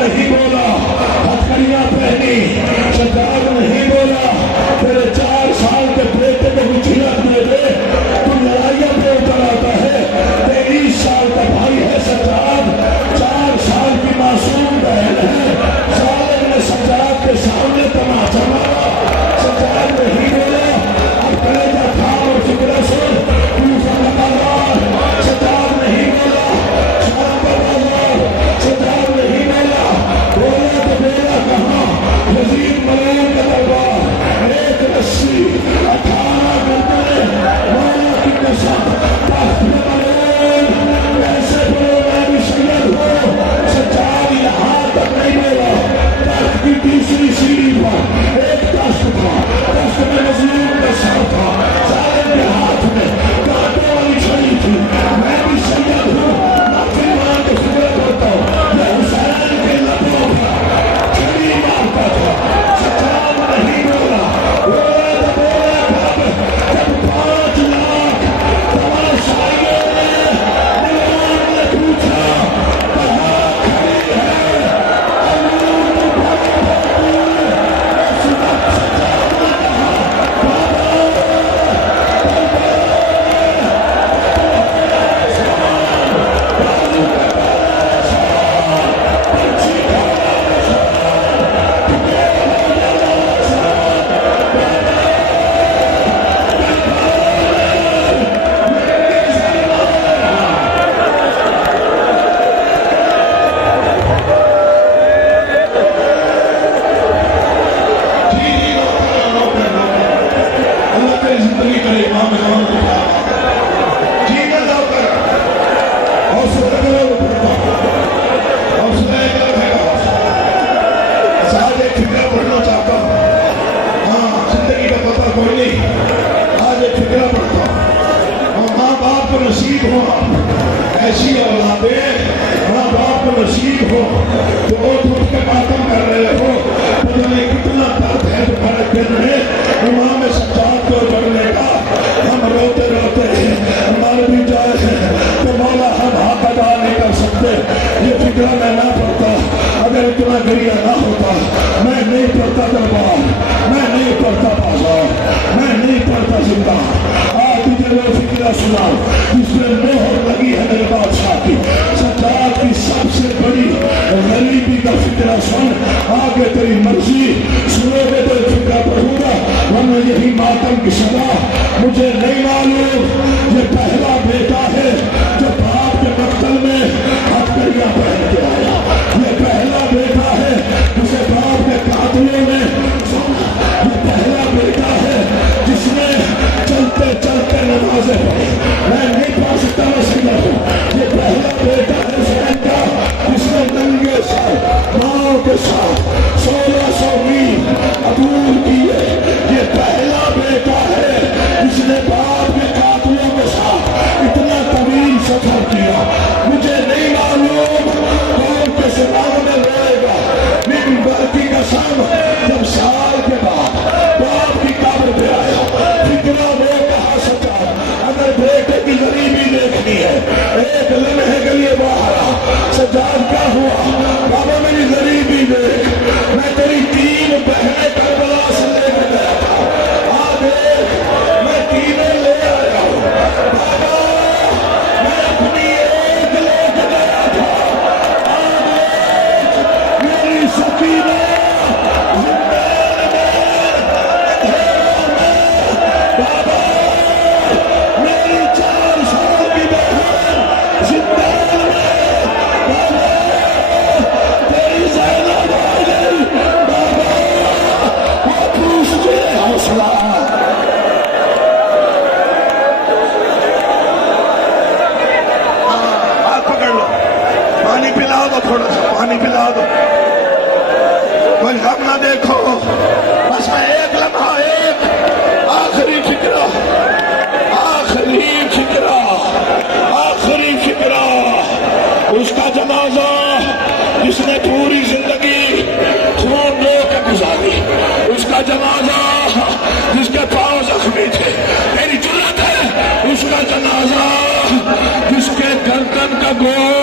نہیں بولا ہتھکڑیاں پہنی شجاعت نہیں بولا تیرے 4 سال کے بیٹے کو بھی جھلک دے دے تو لڑائیاں پہ اتر آتا ہے 23 سال کا بھائی ہے سجاد 4 سال کی معصوم بہن ہے ظالم نے سجاد کے سامنے تماشا مارا سجاد نہیں بولا اب کلیجہ تھا اور فکر سن کوفہ کا بازار سجاد نہیں بولا شام کا بازار سجاد نہیں بولا بولا تو بولا کہاں یزید ملعون کا دربار 1 رسی 18 گردنے مولا کی قسم تخت میں ملعون ایسے بولو میں بھی سید ہوں سجاد یہاں تک نہیں بولا تخت کی تیسری سیڑھی پر ایک تخت تھا تخت میں مظلوم کا سر تھا ظالم کے ہاتھ میں کانٹوں والی چھڑی تھی میں بھی سید ہوں نافی مان کے فکر کرتا ہوں یہ حسین کے لبوں پر چھڑی مارتا تھا سجاد نہیں بولا بولا تو بولا جب 5 لاکھ تماشائیوں نے ملعون نے پوچھا کہاں کھڑی ہے امور تو بھائی بھائی اس وقت سجاد نے کہا اللہ تیری زندگی کرے امام امام کو ٹھیک ہے لاؤ کر حوصلہ کرو حوصلہ رکھے گا آج ایک فکرہ پڑھنا چاہتا ہوں ہاں زندگی کا پتہ کوئی نہیں آج ایک فکرہ پڑھتا ہوں اور ماں باپ کو نصیب ہو ایسی اولادیں ماں باپ کو نصیب ہو جو اٹھ کے ماتم کر رہے ہو پتہ نہیں کتنا درد ہے تمہارے دل میں امام سجاد کو جڑنے کا ہم روتے روتے ہیں مر بھی جائے ہیں تو مولا ہم حق ادا نہیں کر سکتے یہ فکرہ میں نہ پڑھتا اگر اتنا گریہ نہ ہوتا میں نہیں پڑھتا دربار میں نہیں پڑھتا بازار میں نہیں پڑھتا زندہ آج تجھے وہ فکرہ سنا جس میں مہر لگی ہے میرے بادشاہ کی سجاد کی سب سے بڑی غریبی کا فکرہ سن آگے تیری مرضی سنو گے تو فکرہ پڑھوں گا ورنہ یہی ماتم کی سزا مجھے نہیں معلوم یہ پہلا بیٹا ہے جو باپ کے مقتل میں ہتھکڑیاں پہن کے آیا یہ پہلا بیٹا ہے جسے باپ کے قاتلوں نے یہ پہلا بیٹا ہے جس نے چلتے چلتے نمازیں پڑھی میں نہیں پڑھ سکتا میں سنگر ہوں یہ پہلا بیٹا ہے حسین کا جس نے ننگے سر ماں کے ساتھ 1600 میل عبور کیے یہ پہلا بیٹا ہے جس نے باپ کے قاتلوں کے ساتھ اتنا طویل سفر کیا مجھے نہیں معلوم کون کے سراغ میں لڑے گا لیکن باقی کا سام جب سال کے بعد باپ کی قبر پہ آیا فکرہ وہ کہا سکا اگر بیٹے کی غریبی دیکھنی ہے ایک لمحے کے لیے باہر سجاد کیا ہوا بابا میری غریبی دیکھ میں تیری 3 بہنیں کربلا سے لے کے گیا تھا آج میں 3 لے آیا ہوں بابا میں اپنی ایک لے کے گیا تھا آج میری سکینہ زندان میں بابا میری 4 سال کی بہن زندان میں بابا تیری زینب آ گئی بابا وہ پوچھ تجھے حوصلہ ہاتھ پکڑ لو پانی پلا دو تھوڑا سا پانی پلا دو کوئی غم نہ دیکھو بس میں ایک لمحہ ایک آخری فکرہ آخری فکرہ آخری فکرہ اس کا جنازہ جس نے پوری زندگی خون رو کے گزاری، اس کا جنازہ جس کے پاؤں زخمی تھے، میری جرات ہے اس کا جنازہ جس کے گردن کا گوشت